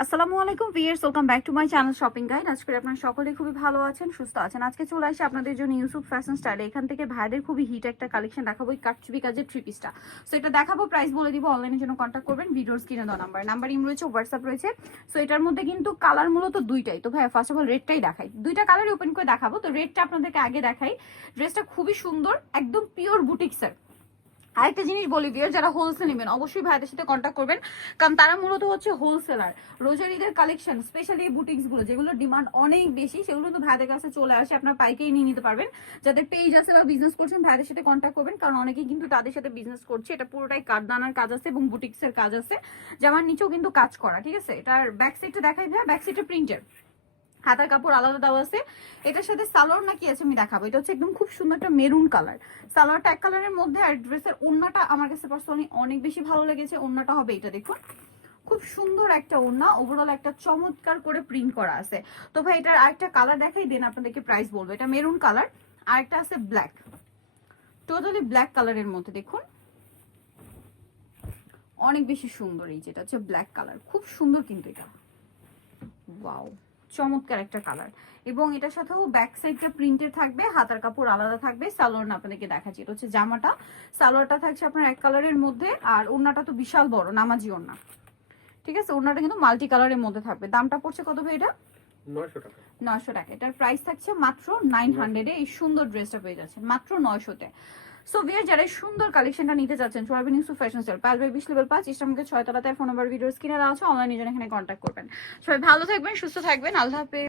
আসসালামু আলাইকুম viewers, welcome back to my channel shopping guide. আজকে আপনারা সকলে খুবই ভালো আছেন, সুস্থ আছেন। আজকে চলে আসি আপনাদের জন্য ইউসুফ ফ্যাশন স্টাইলে। এখান থেকে ভাইদের খুবই হিট একটা কালেকশন দেখাবো, এই কাটচুপি কাজের থ্রি পিসটা। সো এটা দেখাবো, প্রাইস বলে দিব, অনলাইনের জন্য কন্ট্যাক্ট করবেন। ভিডিওর স্ক্রিনে দেওয়া নাম্বার ইম রয়েছে, হোয়াটসঅ্যাপ রয়েছে। সো এটার মধ্যে কিন্তু কালার মূলত দুইটাই। তো ভাই ফার্স্ট অফ অল রেডটাই দেখাই, দুইটা কালারই ওপেন করে দেখাবো। তো রেডটা আপনাদেরকে আগে দেখাই। ড্রেসটা খুবই সুন্দর, একদম পিওর বুটিক্সের। আরেকটা জিনিস বলি ভিউয়ার, যারা হোলসেল নেবেন অবশ্যই ভাইদের সাথে কন্ট্যাক্ট করবেন, কারণ তারা মূলত হচ্ছে হোলসেলার। রোজারিদের কালেকশন, স্পেশালি এই বুটিক্স গুলো যেগুলো ডিমান্ড অনেক বেশি, সেগুলো কিন্তু ভাইদের কাছে চলে আসে, আপনার পাইকারি নিয়ে নিতে পারবেন। যাদের পেজ আছে বা বিজনেস করছেন ভাইদের সাথে কন্ট্যাক্ট করবেন, কারণ অনেকেই কিন্তু তাদের সাথে বিজনেস করছে। এটা পুরোটাই কাঠদানার কাজ আছে এবং বুটিক্সের কাজ আছে, জামার নিচেও কিন্তু কাজ করা। ঠিক আছে, এটার ব্যাক সাইডটা দেখাই ভাই, ব্যাক সাইডটা প্রিন্টের, হাতার কাপড় আলাদা দেওয়া আছে। এটার সাথে সালোয়ার নাকি আছে আমি দেখাবো। এটা হচ্ছে একদম খুব সুন্দর একটা মেরুন কালার, সালোয়ারটা এক কালারের মধ্যে। আর ড্রেসের ওড়নাটা আমার কাছে পার্সোনালি অনেক বেশি ভালো লেগেছে। ওড়নাটা হবে এটা, দেখুন খুব সুন্দর একটা ওড়না, ওভারঅল একটা চমৎকার করে প্রিন্ট করা আছে। তো ভাই এটার আরেকটা কালার দেখাই, দেন আপনাদেরকে প্রাইস বলবো। এটা মেরুন কালার, আরেকটা আছে ব্ল্যাক, টোটালি ব্ল্যাক কালারের মধ্যে। দেখুন অনেক বেশি সুন্দর, এই যেটা হচ্ছে ব্ল্যাক কালার, খুব সুন্দর কিন্তু এটা, ওয়াও চমৎকার একটা কালার। এবং এটার সাথেও ব্যাক সাইডটা প্রিন্টের থাকবে, হাতার কাপড় আলাদা থাকবে। সালোয়ার না আপনাদেরকে দেখাচ্ছি, এটা হচ্ছে জামাটা। সালোয়ারটা থাকছে আপনার এক কালারের মধ্যে, আর ওড়নাটা তো বিশাল বড় নামাজি ওড়না। ঠিক আছে, ওড়নাটা কিন্তু মাল্টি কালারের মধ্যে থাকবে। দামটা পড়ছে কত ভাই এটা? 900 টাকা। 900 টাকা। এটার প্রাইস থাকছে মাত্র 900 এ। এই সুন্দর ড্রেসটা পেয়ে যাচ্ছেন মাত্র 900 তে। সো ভিউয়ার, যারা এই সুন্দর কালেকশনটা নিতে চাচ্ছেন, চলবেন ইউসুফ ফ্যাশন স্টাইল, 5/20 লেভেল 5 ইস্টামকে 6 তলাতে। ফোন নাম্বার ভিডিওর স্ক্রিনে দেওয়া আছে, অনলাইনে জন্য এখানে কন্ট্যাক্ট করবেন। সবাই ভালো থাকবেন, সুস্থ থাকবেন, আল্লাহ হাফেজ।